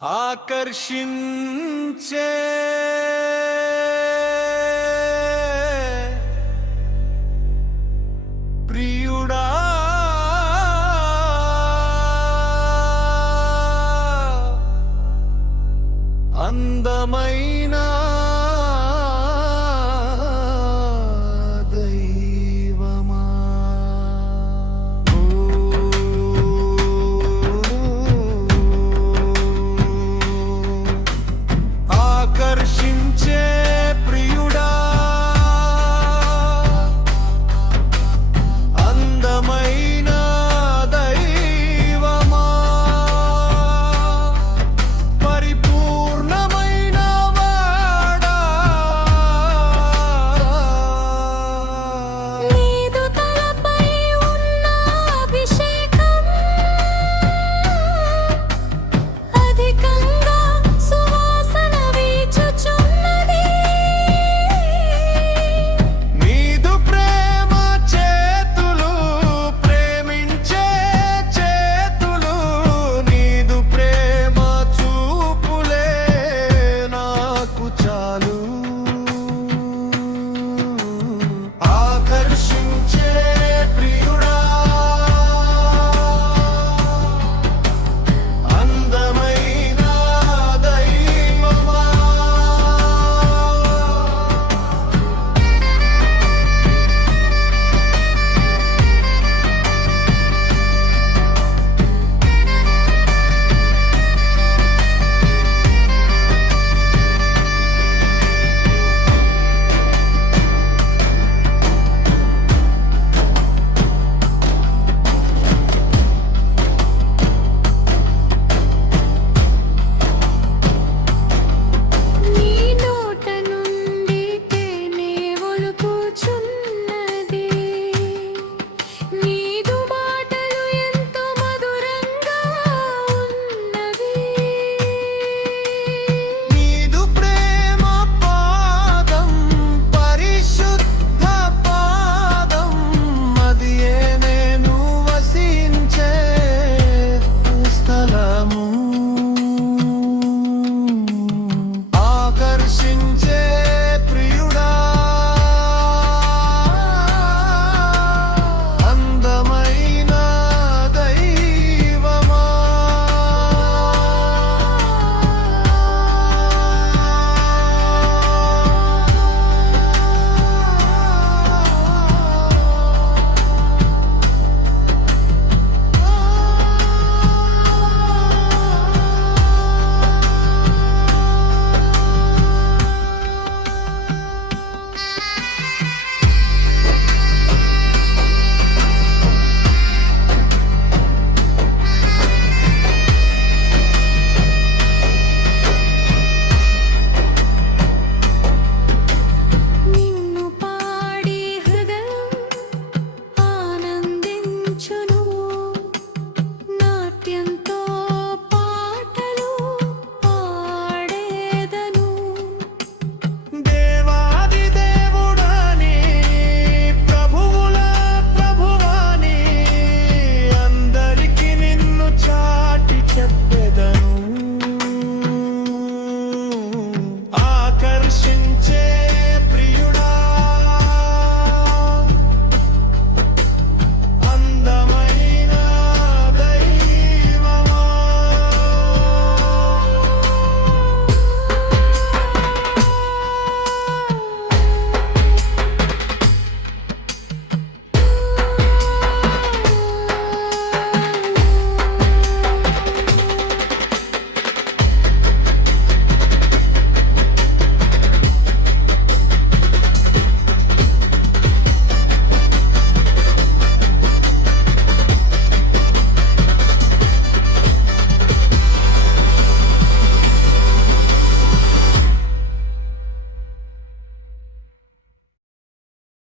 ఆకర్షించే ప్రియుడా. అందమై